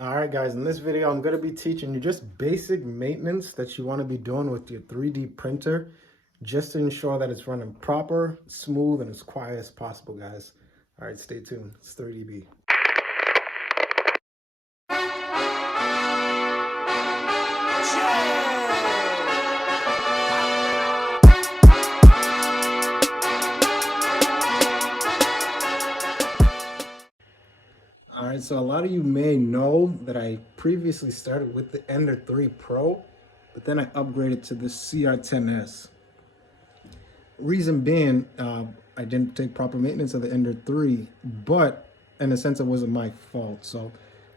All right, guys, in this video, I'm going to be teaching you just basic maintenance that you want to be doing with your 3D printer, just to ensure that it's running proper, smooth, and as quiet as possible, guys. All right, stay tuned. It's 3DB. All right, so a lot of you may know that I previously started with the Ender 3 Pro, but then I upgraded to the CR10S. Reason being, I didn't take proper maintenance of the Ender 3, but in a sense, it wasn't my fault. So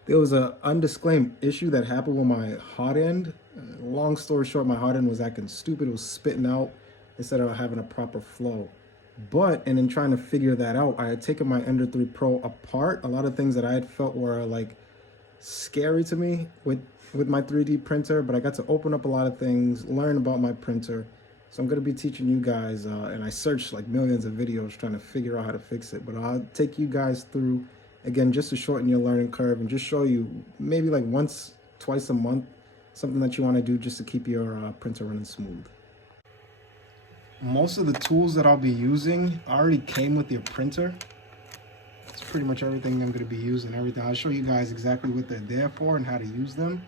there was an undisclaimed issue that happened with my hot end. Long story short, my hot end was acting stupid. It was spitting out instead of having a proper flow. And in trying to figure that out, I had taken my Ender 3 Pro apart. A lot of things that I had felt were like scary to me with my 3D printer, but I got to open up a lot of things, learn about my printer. So I'm going to be teaching you guys, and I searched like millions of videos trying to figure out how to fix it. But I'll take you guys through, again, just to shorten your learning curve and just show you maybe like once, twice a month, something that you want to do just to keep your printer running smooth. Most of the tools that I'll be using already came with your printer. It's pretty much everything I'm going to be using, everything. I'll show you guys exactly what they're there for and how to use them.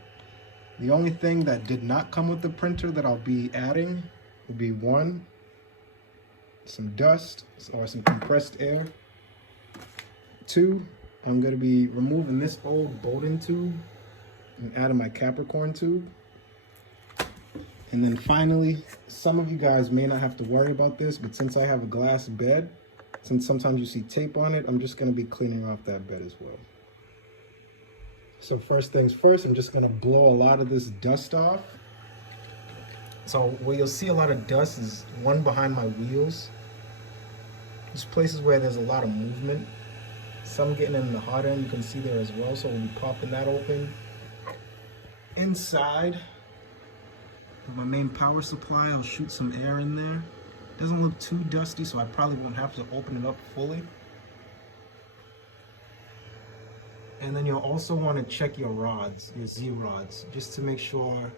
The only thing that did not come with the printer that I'll be adding will be one, some dust or some compressed air. Two, I'm going to be removing this old boded tube and adding my Capricorn tube. And then finally, some of you guys may not have to worry about this, but since I have a glass bed, since sometimes you see tape on it, I'm just going to be cleaning off that bed as well. So first things first, I'm just going to blow a lot of this dust off. So where you'll see a lot of dust is one behind my wheels. Just places where there's a lot of movement. Some getting in the hot end, you can see there as well. So we'll be popping that open. Inside, with my main power supply, I'll shoot some air in there. Doesn't look too dusty, so I probably won't have to open it up fully. And then you'll also want to check your rods, your Z rods, just to make sure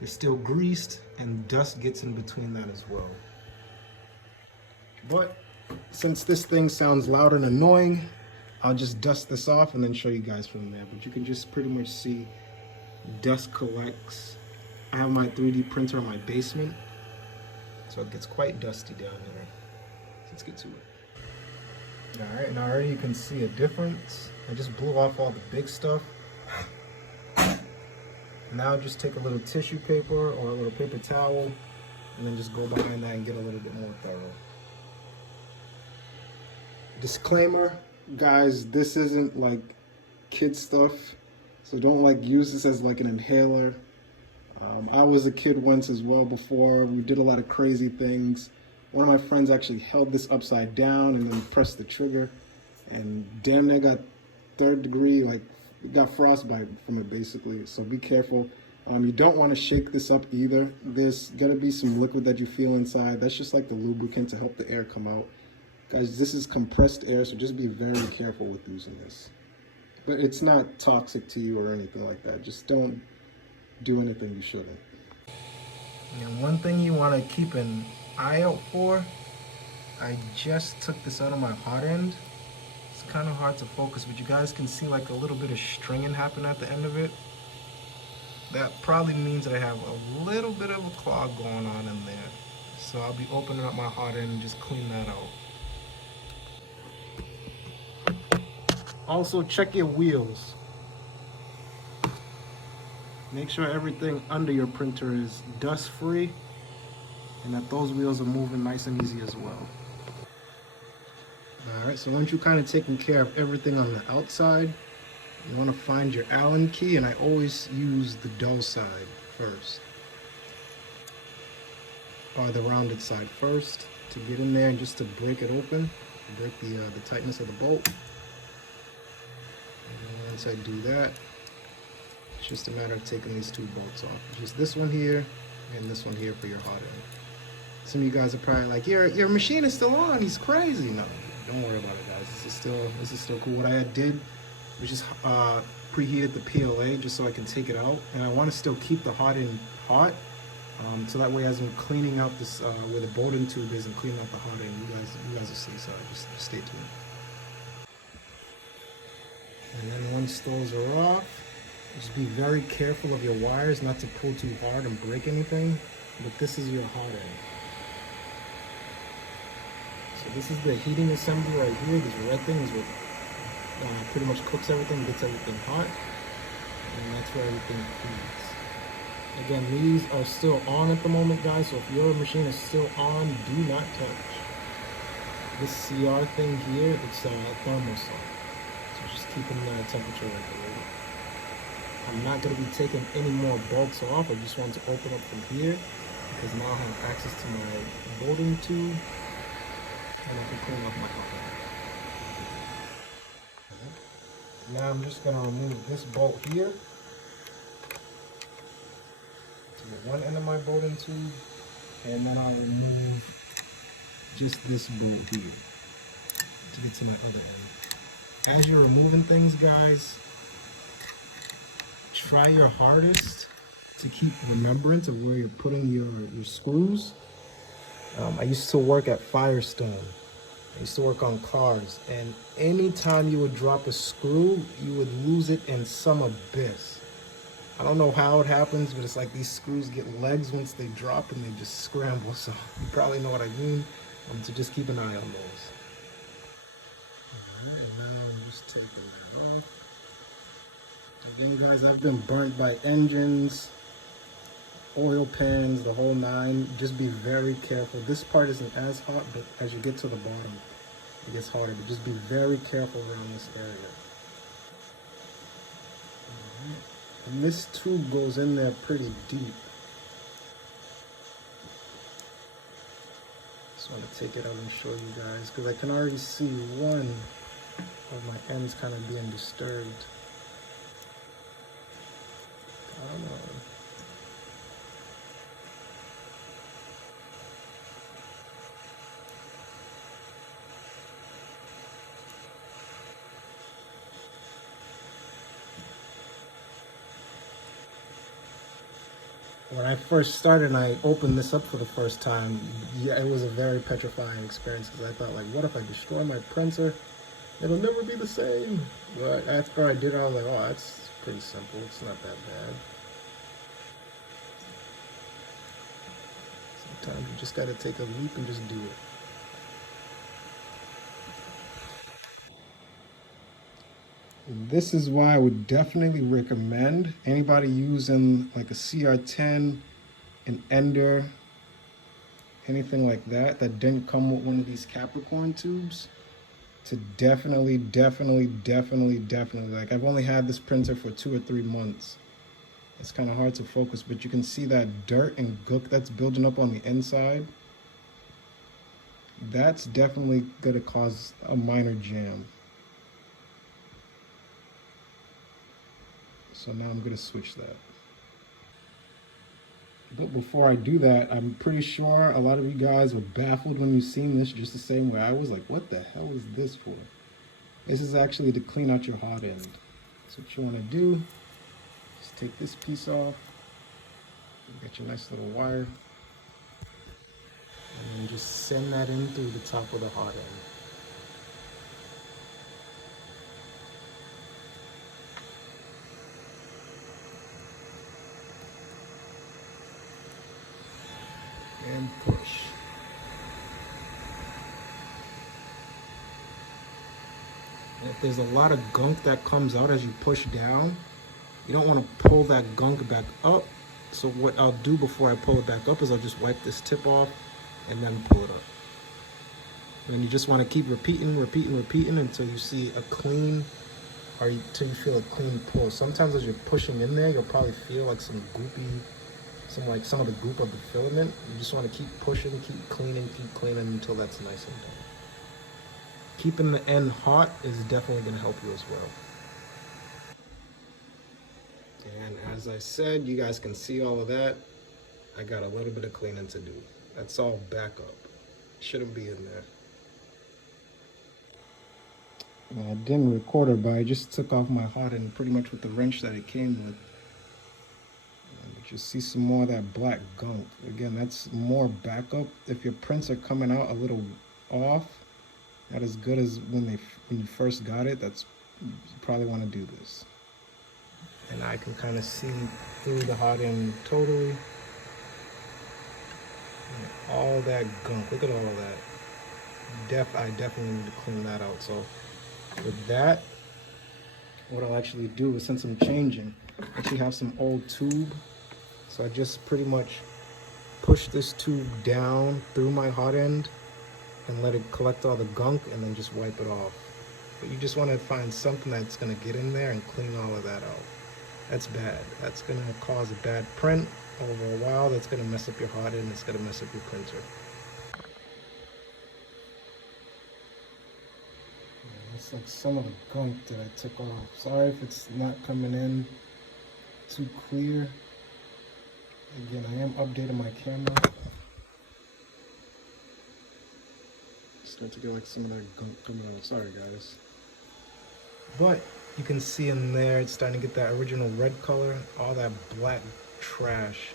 they're still greased and dust gets in between that as well. But since this thing sounds loud and annoying, I'll just dust this off and then show you guys from there. But you can just pretty much see dust collects. I have my 3D printer in my basement, so it gets quite dusty down here. Let's get to it. All right, and already you can see a difference. I just blew off all the big stuff. Now just take a little tissue paper or a little paper towel and then just go behind that and get a little bit more thorough. Disclaimer, guys, this isn't like kid stuff, so don't like use this as like an inhaler. I was a kid once as well before. We did a lot of crazy things. One of my friends actually held this upside down and then pressed the trigger, and damn near got third degree, like got frostbite from it basically. So be careful. You don't want to shake this up either. There's gotta be some liquid that you feel inside. That's just like the lubricant to help the air come out. Guys, this is compressed air, so just be very careful with using this. But it's not toxic to you or anything like that. Just don't do anything you shouldn't. And one thing you want to keep an eye out for, I just took this out of my hot end. It's kind of hard to focus, but you guys can see like a little bit of stringing happen at the end of it. That probably means that I have a little bit of a clog going on in there. So I'll be opening up my hot end and just clean that out. Also check your wheels. Make sure everything under your printer is dust free and that those wheels are moving nice and easy as well. Alright, so once you've kind of taken care of everything on the outside, you want to find your Allen key, and I always use the dull side first, or the rounded side first, to get in there and just to break it open, break the tightness of the bolt. And once I do that, it's just a matter of taking these two bolts off. Just this one here and this one here for your hot end. Some of you guys are probably like, your machine is still on, he's crazy. No, don't worry about it, guys. This is still cool. What I did was just preheated the PLA just so I can take it out, and I want to still keep the hot end hot, so that way as I'm cleaning out this where the boded tube is and cleaning out the hot end, you guys will see. So just stay tuned. And then once those are off, just be very careful of your wires not to pull too hard and break anything. But this is your hot end. So this is the heating assembly right here. This red thing is what pretty much cooks everything, gets everything hot, and that's where everything feeds. Again, these are still on at the moment, guys, so if your machine is still on, do not touch. This CR thing here, it's a thermostat, so just keeping the temperature regulated. I'm not going to be taking any more bolts off. I just want to open up from here because now I have access to my boded tube, and I can clean off my hot end. Now I'm just going to remove this bolt here to the one end of my boded tube, and then I'll remove just this bolt here to get to my other end. As you're removing things, guys, try your hardest to keep remembrance of where you're putting your screws. I used to work at Firestone. I used to work on cars, and anytime you would drop a screw, you would lose it in some abyss. I don't know how it happens, but it's like these screws get legs once they drop and they just scramble. So you probably know what I mean. So just keep an eye on those. And now I'm just taking that off. Again, guys, I've been burnt by engines, oil pans, the whole nine. Just be very careful. This part isn't as hot, but as you get to the bottom, it gets harder. But just be very careful around this area. And this tube goes in there pretty deep. Just want to take it out and show you guys, because I can already see one of my ends kind of being disturbed. I don't know. When I first started and I opened this up for the first time, yeah, it was a very petrifying experience because I thought, like, what if I destroy my printer? It'll never be the same. But after I did it, I was like, oh, that's pretty simple. It's not that bad. Sometimes you just gotta take a leap and just do it. This is why I would definitely recommend anybody using like a CR10, an Ender, anything like that that didn't come with one of these Capricorn tubes, to definitely, like, I've only had this printer for 2 or 3 months. It's kind of hard to focus, but you can see that dirt and gook that's building up on the inside. That's definitely gonna cause a minor jam. So now I'm gonna switch that. But before I do that, I'm pretty sure a lot of you guys were baffled when you seen this just the same way I was. Like, what the hell is this for? This is actually to clean out your hot end. So what you wanna do, just take this piece off, get your nice little wire, and then just send that in through the top of the hot end. And push. And if there's a lot of gunk that comes out as you push down, you don't want to pull that gunk back up. So what I'll do before I pull it back up is I'll just wipe this tip off and then pull it up. And you just want to keep repeating until you see a clean, or until you feel a clean pull. Sometimes as you're pushing in there, you'll probably feel like some goopy, some of the goop of the filament. You just want to keep pushing, keep cleaning until that's nice and done. Keeping the end hot is definitely going to help you as well. And as I said, you guys can see all of that. I got a little bit of cleaning to do. That's all backup. Shouldn't be in there. I didn't record it, but I just took off my hot end pretty much with the wrench that it came with. But you see some more of that black gunk. Again, that's more backup. If your prints are coming out a little off, not as good as when you first got it, you probably want to do this. And I can kind of see through the hot end totally. And all that gunk, look at all that. I definitely need to clean that out. So with that, what I'll actually do is, since I'm changing, I actually have some old tube. So I just pretty much push this tube down through my hot end and let it collect all the gunk and then just wipe it off. But you just want to find something that's going to get in there and clean all of that out. That's bad. That's going to cause a bad print over a while. That's going to mess up your hot end. It's going to mess up your printer. It's like some of the gunk that I took off. Sorry if it's not coming in too clear. Again, I am updating my camera. Start to get like some of that gunk coming out. Sorry guys. But you can see in there, it's starting to get that original red color. All that black trash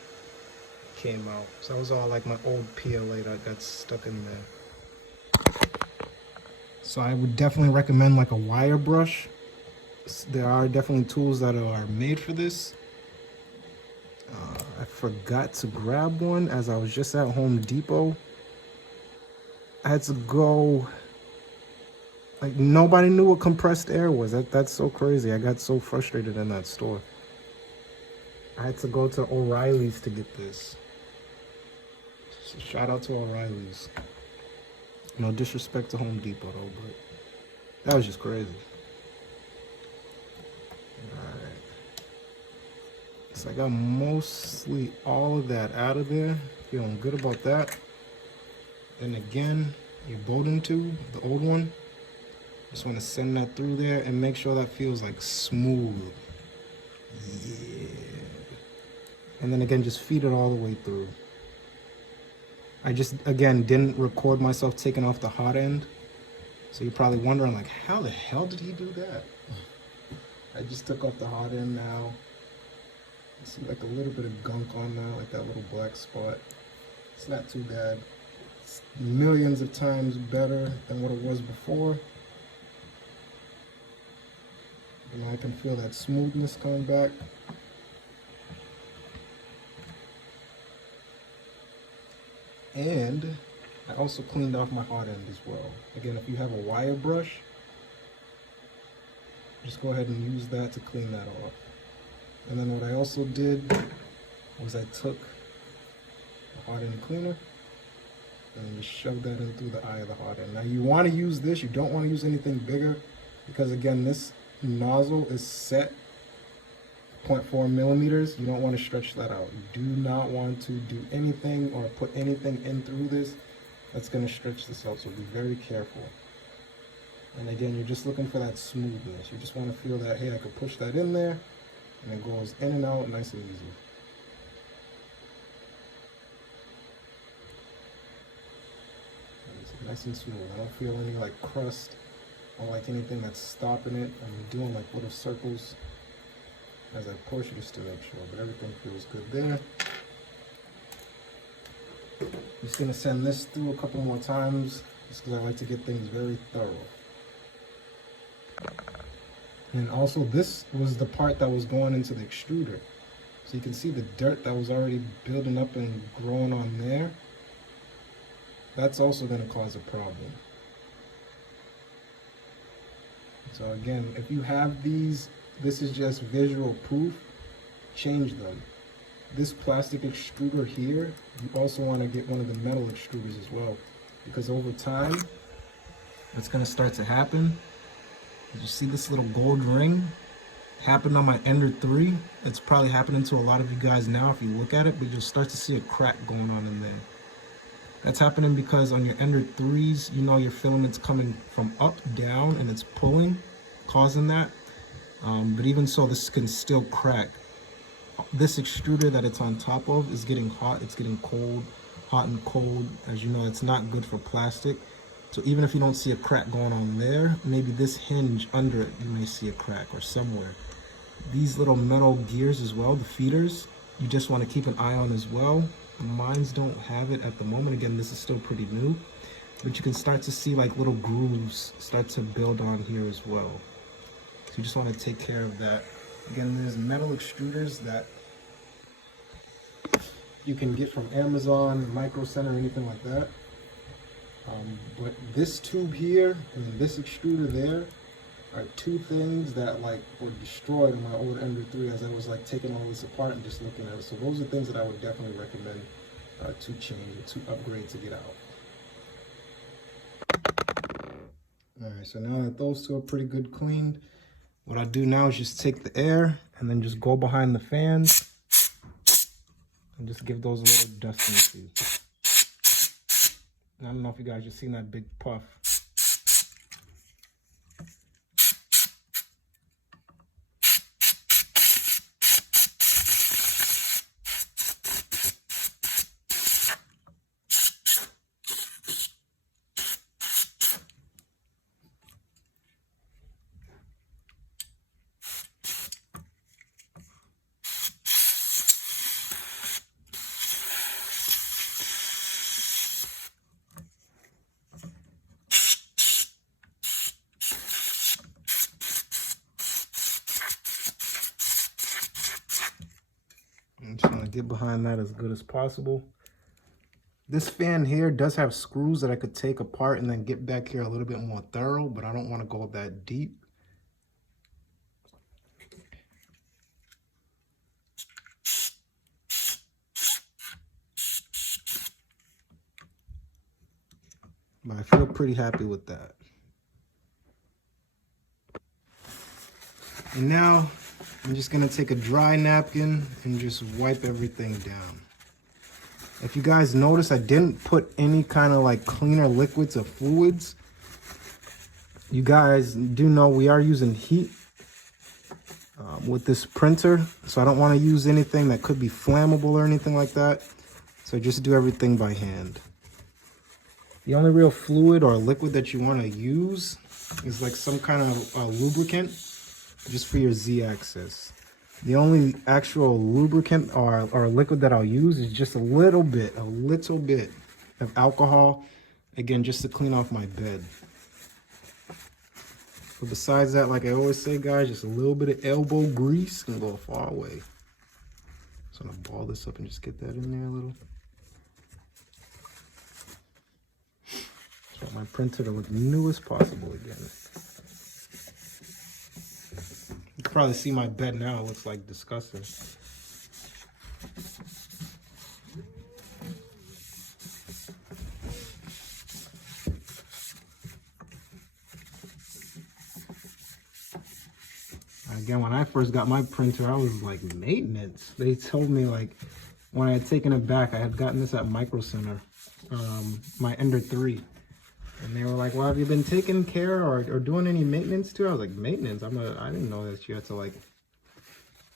came out. So that was all like my old PLA that got stuck in there. So I would definitely recommend like a wire brush. There are definitely tools that are made for this. I forgot to grab one as I was just at Home Depot. I had to go, like nobody knew what compressed air was. That's so crazy. I got so frustrated in that store. I had to go to O'Reilly's to get this. So shout out to O'Reilly's. No disrespect to Home Depot though, but that was just crazy. Alright. So I got mostly all of that out of there. Feeling good about that. And again, your boded tube, the old one, just want to send that through there and make sure that feels like smooth. Yeah. And then again, just feed it all the way through. I just, again, didn't record myself taking off the hot end. So you're probably wondering like, how the hell did he do that? I just took off the hot end now. I see like a little bit of gunk on now, like that little black spot. It's not too bad. It's millions of times better than what it was before. And I can feel that smoothness coming back. And I also cleaned off my hot end as well. Again, if you have a wire brush, just go ahead and use that to clean that off. And then what I also did was I took the hot end cleaner and just shoved that in through the eye of the hot end. Now you want to use this, you don't want to use anything bigger because again, this nozzle is set 0.4 millimeters. You don't want to stretch that out. You do not want to do anything or put anything in through this that's going to stretch this out, so be very careful. And again, you're just looking for that smoothness. You just want to feel that, hey, I could push that in there and it goes in and out nice and easy. It's nice and smooth. I don't feel any like crust or like anything that's stopping it. I'm doing like little circles as I push just to make sure, but everything feels good there. I'm just gonna send this through a couple more times just because I like to get things very thorough. And also this was the part that was going into the extruder. So you can see the dirt that was already building up and growing on there. That's also gonna cause a problem. So again, if you have these, this is just visual proof, change them. This plastic extruder here, you also want to get one of the metal extruders as well, because over time, what's going to start to happen, you see this little gold ring happened on my Ender 3. It's probably happening to a lot of you guys now if you look at it, but you'll start to see a crack going on in there. That's happening because on your Ender 3s, you know your filament's coming from up, down, and it's pulling, causing that. But even so, this can still crack. This extruder that it's on top of is getting hot, it's getting cold, hot and cold. As you know, it's not good for plastic. So even if you don't see a crack going on there, maybe this hinge under it, you may see a crack or somewhere. These little metal gears as well, the feeders, you just want to keep an eye on as well. Mines don't have it at the moment. Again, this is still pretty new, but you can start to see like little grooves start to build on here as well. So you just want to take care of that. Again, there's metal extruders that you can get from Amazon, Micro Center, anything like that. But this tube here and this extruder there are two things that like were destroyed in my old Ender 3 as I was like taking all this apart and just looking at it. So those are things that I would definitely recommend to change, to upgrade, to get out. Alright, so now that those two are pretty good cleaned, what I do now is just take the air and then just go behind the fans and just give those a little dusting too. I don't know if you guys just seen that big puff. I'm just gonna get behind that as good as possible. This fan here does have screws that I could take apart and then get back here a little bit more thorough, but I don't want to go that deep. But I feel pretty happy with that. And now I'm just gonna take a dry napkin and just wipe everything down. If you guys notice, I didn't put any kind of like cleaner liquids or fluids. You guys do know we are using heat with this printer, so I don't want to use anything that could be flammable or anything like that. So just do everything by hand. The only real fluid or liquid that you want to use is like some kind of lubricant just for your Z-axis. The only actual lubricant or liquid that I'll use is just a little bit of alcohol, again, just to clean off my bed. But besides that, like I always say, guys, just a little bit of elbow grease can go a far way. So I'm gonna ball this up and just get that in there a little. Just want my printer to look new as possible again. You can probably see my bed now, it looks like disgusting. Again, when I first got my printer, I was like, maintenance. They told me like, when I had taken it back, I had gotten this at Micro Center, my Ender 3. And they were like, well, have you been taking care or doing any maintenance to it? I was like, maintenance? I didn't know that you had to like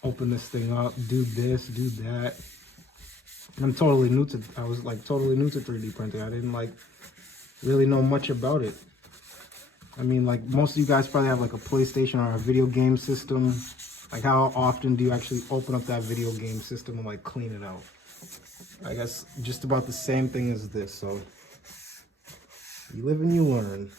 open this thing up, do this, do that. And I was like totally new to 3D printing. I didn't like really know much about it. I mean, like most of you guys probably have like a PlayStation or a video game system. Like how often do you actually open up that video game system and like clean it out? I guess just about the same thing as this, so you live and you learn.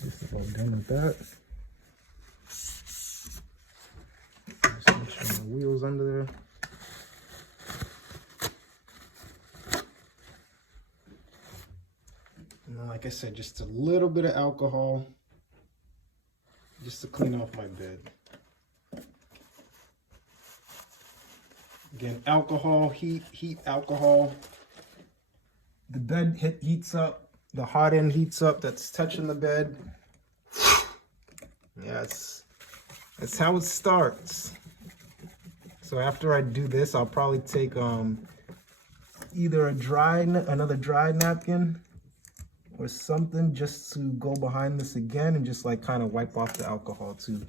Just about done with that. Just make sure my wheel's under there. And then, like I said, just a little bit of alcohol just to clean off my bed. Again, alcohol, heat, alcohol. The bed heats up, the hot end heats up, that's touching the bed. Yes, that's how it starts. So after I do this, I'll probably take either another dry napkin or something just to go behind this again and just like kind of wipe off the alcohol too.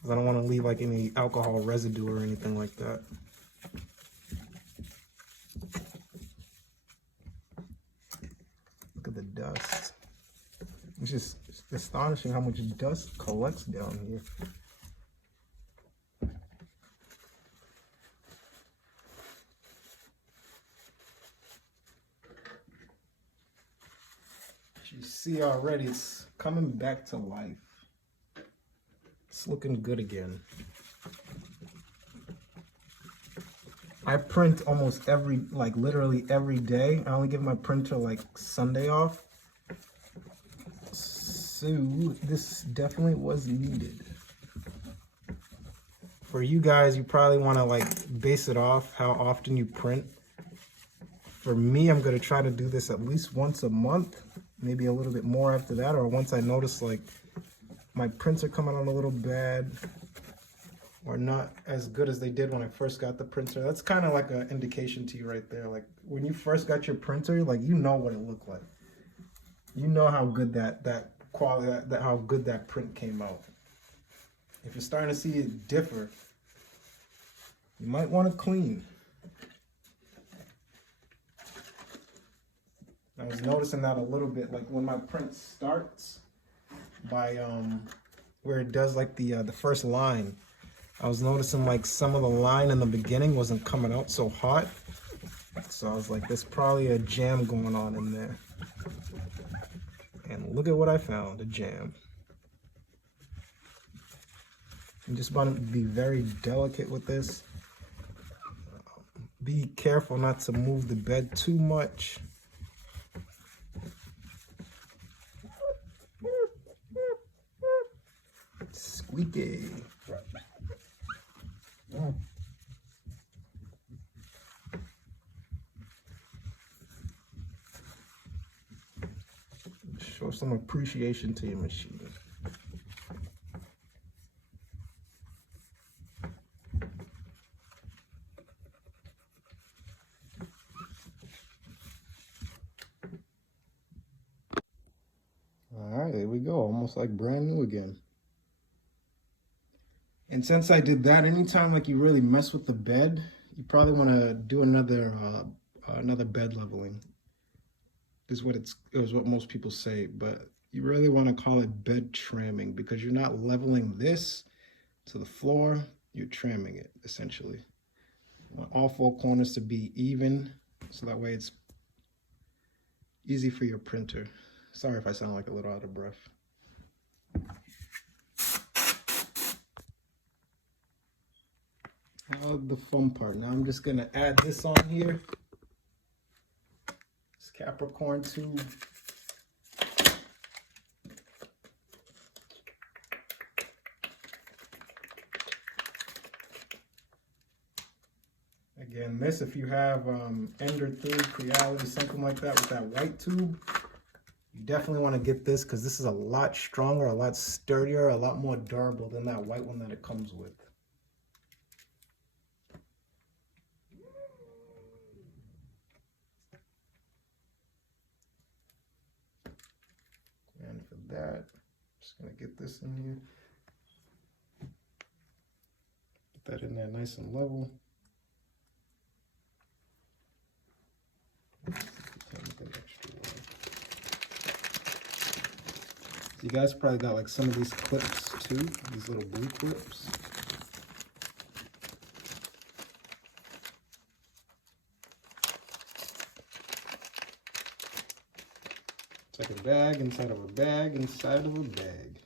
because I don't want to leave like any alcohol residue or anything like that. Look at the dust. It's just astonishing how much dust collects down here. You see already, it's coming back to life. It's looking good again. I print almost literally every day. I only give my printer like Sunday off. So this definitely was needed. For you guys, you probably want to like base it off how often you print. For me, I'm going to try to do this at least once a month. Maybe a little bit more after that, or once I notice like my prints are coming out a little bad or not as good as they did when I first got the printer. That's kind of like an indication to you right there. Like when you first got your printer, like you know what it looked like. You know how good that quality, how good that print came out. If you're starting to see it differ, you might want to clean. I was noticing that a little bit, like when my print starts by where it does like the first line, I was noticing like some of the line in the beginning wasn't coming out so hot. So I was like, there's probably a jam going on in there. And look at what I found, a jam. You just want to be very delicate with this. Be careful not to move the bed too much. Squeaky. Show some appreciation to your machine. All right, there we go. Almost like brand new again. And since I did that, anytime like you really mess with the bed, you probably want to do another bed leveling. Is what it was what most people say, but you really want to call it bed tramming because you're not leveling this to the floor, you're tramming it essentially. You want all four corners to be even, so that way it's easy for your printer. Sorry if I sound like a little out of breath. Now the fun part. Now I'm just gonna add this on here. This Capricorn tube. Again, this, if you have Ender 3, Creality, something like that with that white tube, you definitely want to get this because this is a lot stronger, a lot sturdier, a lot more durable than that white one that it comes with. And for that, I'm just going to get this in here. Put that in there nice and level. You guys probably got like some of these clips too, these little blue clips. It's like a bag inside of a bag inside of a bag.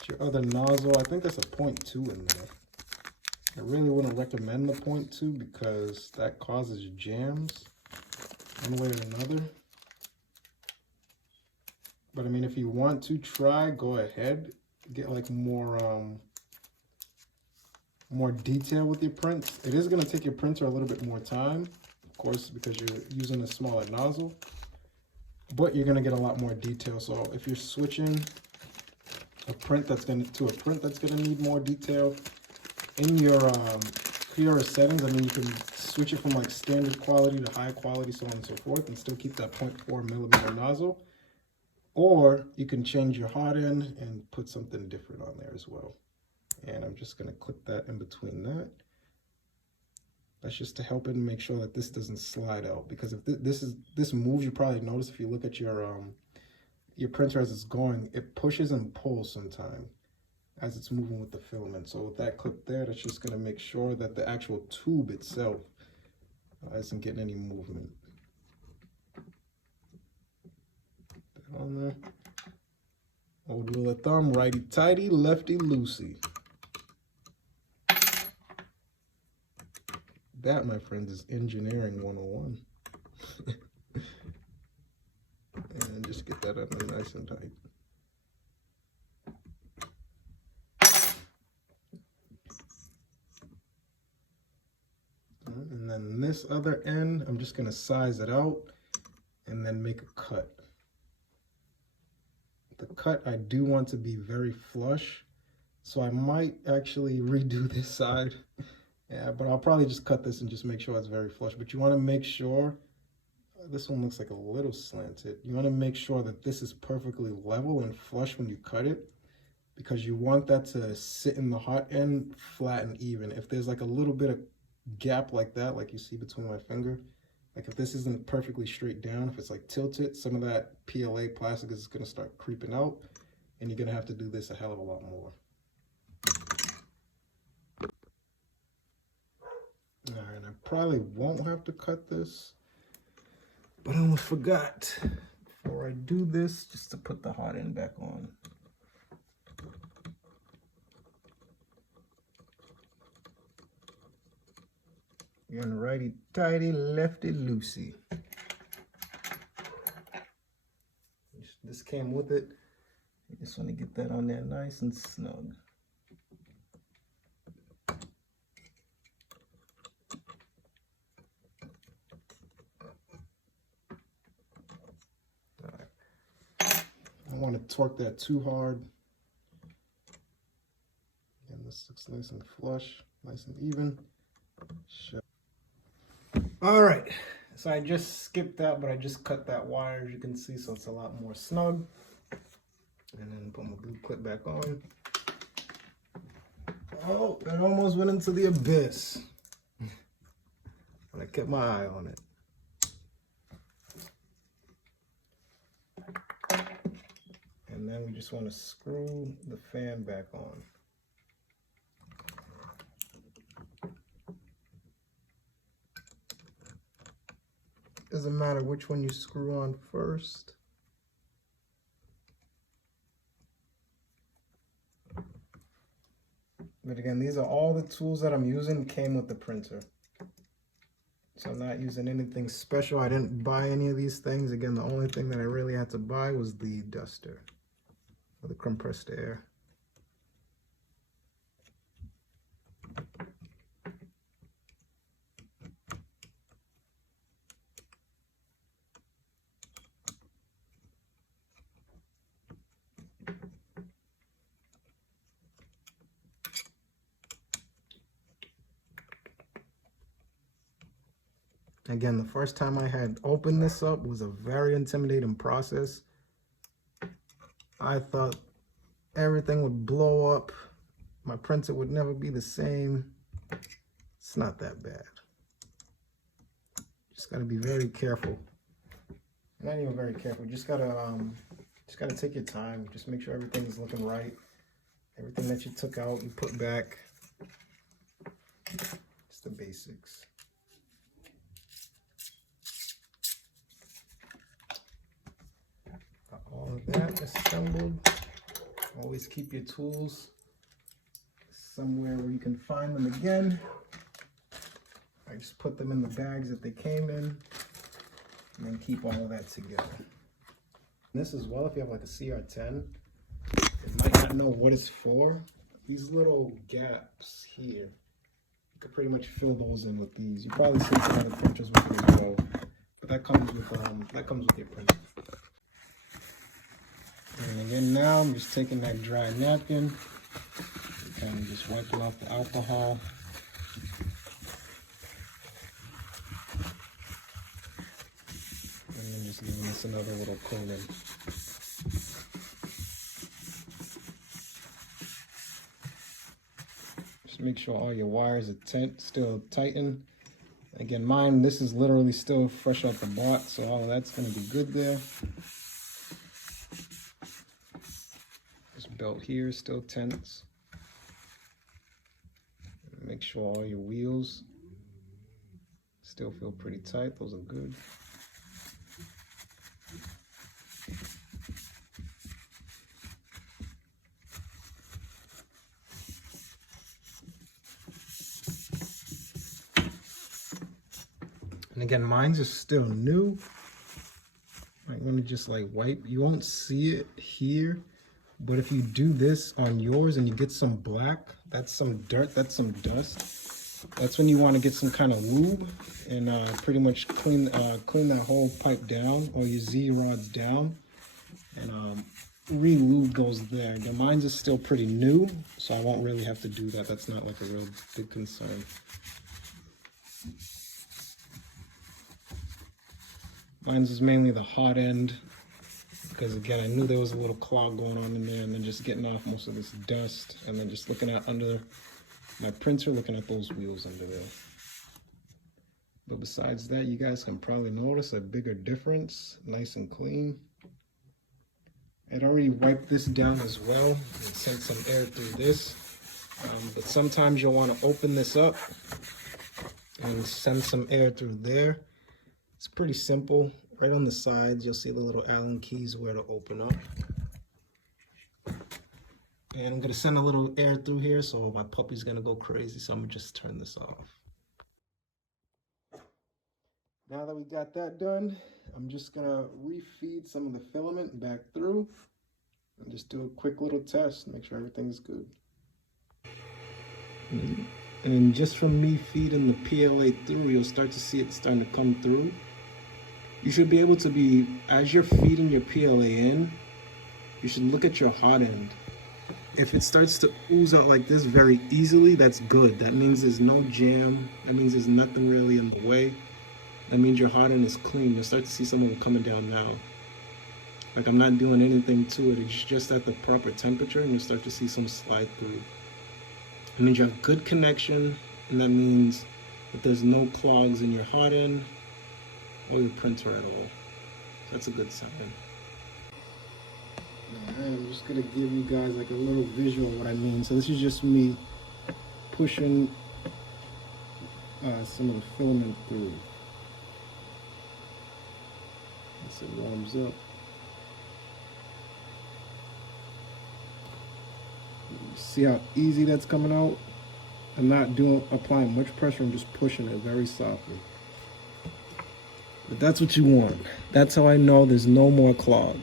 It's your other nozzle. I think there's a 0.2 in there. I really wouldn't recommend the 0.2 because that causes jams one way or another. But I mean, if you want to try, go ahead. Get like more detail with your prints. It is going to take your printer a little bit more time, of course, because you're using a smaller nozzle. But you're going to get a lot more detail. So if you're switching a print that's going to need more detail in your clearer settings, I mean, you can switch it from like standard quality to high quality, so on and so forth, and still keep that 0.4 millimeter nozzle. Or you can change your hot end and put something different on there as well. And I'm just gonna clip that in between that. That's just to help it and make sure that this doesn't slide out, because if this moves, you probably notice if you look at your printer as it's going, it pushes and pulls sometime as it's moving with the filament. So with that clip there, that's just gonna make sure that the actual tube itself isn't getting any movement. Put that on there. Old rule of thumb, righty tighty, lefty loosey. That, my friends, is engineering 101. And just get that up nice and tight. And then this other end, I'm just gonna size it out and then make a cut. The cut I do want to be very flush, so I might actually redo this side. Yeah, but I'll probably just cut this and just make sure it's very flush. But you want to make sure, this one looks like a little slanted. You want to make sure that this is perfectly level and flush when you cut it, because you want that to sit in the hot end flat and even. If there's like a little bit of gap like that, like you see between my finger, like if this isn't perfectly straight down, if it's like tilted, some of that PLA plastic is going to start creeping out, and you're going to have to do this a hell of a lot more. All right, I probably won't have to cut this, but I almost forgot before I do this just to put the hot end back on. You're on righty tighty, lefty loosey. This came with it. You just want to get that on there nice and snug. All right. I don't want to torque that too hard. And this looks nice and flush, nice and even. All right, so I just skipped that, but I just cut that wire, as you can see, so it's a lot more snug. And then put my blue clip back on. Oh, it almost went into the abyss. But I kept my eye on it. And then we just want to screw the fan back on. Doesn't matter which one you screw on first. But again, these are all the tools that I'm using came with the printer. So I'm not using anything special. I didn't buy any of these things. Again, the only thing that I really had to buy was the duster, or the compressed air. Again, the first time I had opened this up was a very intimidating process. I thought everything would blow up. My printer would never be the same. It's not that bad. Just gotta be very careful. Not even very careful. Just gotta take your time. Just make sure everything's looking right. Everything that you took out, you put back. Just the basics. All of that assembled. Always keep your tools somewhere where you can find them again. I just put them in the bags that they came in, and then keep all of that together. This as well, if you have like a CR10, you might not know what it's for. These little gaps here, you could pretty much fill those in with these. You probably see some other printers with it as well, but that comes with your printer. And again, now I'm just taking that dry napkin and just wiping off the alcohol. And then just giving this another little coating. Just make sure all your wires are still tightened. Again, mine, this is literally still fresh out the box, so all of that's going to be good there. This belt here is still tense. Make sure all your wheels still feel pretty tight. Those are good. And again, mine's is still new. I'm gonna just like wipe. You won't see it here, but if you do this on yours and you get some black, that's some dirt, that's some dust. That's when you want to get some kind of lube and pretty much clean that whole pipe down, or your Z rods down, and re-lube those there. Again, mine's is still pretty new, so I won't really have to do that. That's not like a real big concern. Mine's is mainly the hot end, because again, I knew there was a little clog going on in there, and then just getting off most of this dust, and then just looking at under my printer, looking at those wheels under there. But besides that, you guys can probably notice a bigger difference, nice and clean. I'd already wiped this down as well and sent some air through this, but sometimes you'll want to open this up and send some air through there. It's pretty simple. Right on the sides, you'll see the little Allen keys where to open up. And I'm gonna send a little air through here, so my puppy's gonna go crazy, so I'm gonna just turn this off. Now that we got that done, I'm just gonna refeed some of the filament back through and just do a quick little test, make sure everything's good. And just from me feeding the PLA through, you'll start to see it starting to come through. You should be able to be, as you're feeding your PLA in, you should look at your hot end. If it starts to ooze out like this very easily, that's good. That means there's no jam. That means there's nothing really in the way. That means your hot end is clean. You'll start to see some of it coming down now. Like I'm not doing anything to it. It's just at the proper temperature, and you'll start to see some slide through. It means you have good connection, and that means that there's no clogs in your hot end or your printer at all. So that's a good sign. Alright, I'm just gonna give you guys like a little visual of what I mean. So this is just me pushing some of the filament through. Once it warms up. See how easy that's coming out? I'm not applying much pressure, I'm just pushing it very softly. But that's what you want. That's how I know there's no more clog.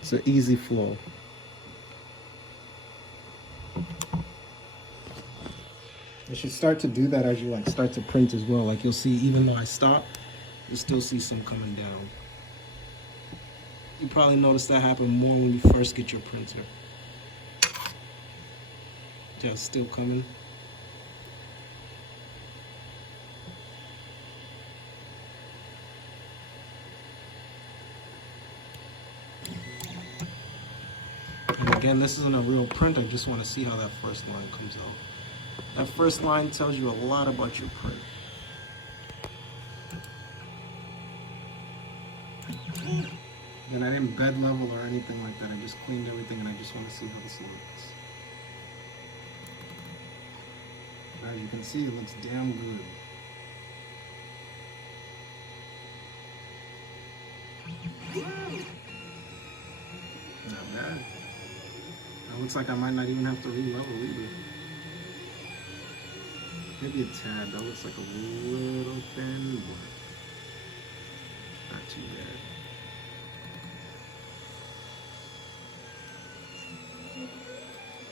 It's an easy flow. You should start to do that as you like start to print as well. Like you'll see, even though I stop, you'll still see some coming down. You probably notice that happen more when you first get your printer. Just still coming. And again, this isn't a real print. I just want to see how that first line comes out. That first line tells you a lot about your print. And I didn't bed level or anything like that. I just cleaned everything, and I just want to see how this looks. As you can see, it looks damn good. Not bad. It looks like I might not even have to re-level either. Maybe a tad. That looks like a little thin, but not too bad.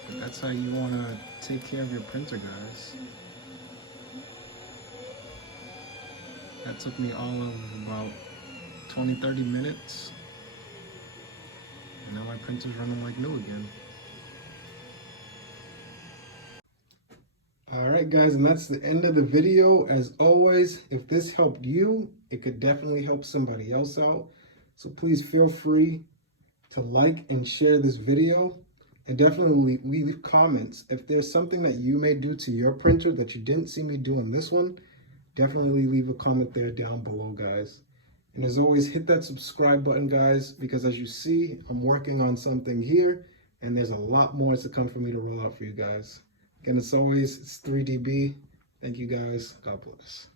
But that's how you want to take care of your printer, guys. That took me all of about 20-30 minutes. And now my printer's running like new again. Alright guys, and that's the end of the video. As always, if this helped you, it could definitely help somebody else out. So please feel free to like and share this video. And definitely leave comments. If there's something that you may do to your printer that you didn't see me do on this one, definitely leave a comment there down below, guys. And as always, hit that subscribe button, guys, because as you see, I'm working on something here, and there's a lot more to come for me to roll out for you guys. Again, as always, it's 3DB. Thank you, guys. God bless.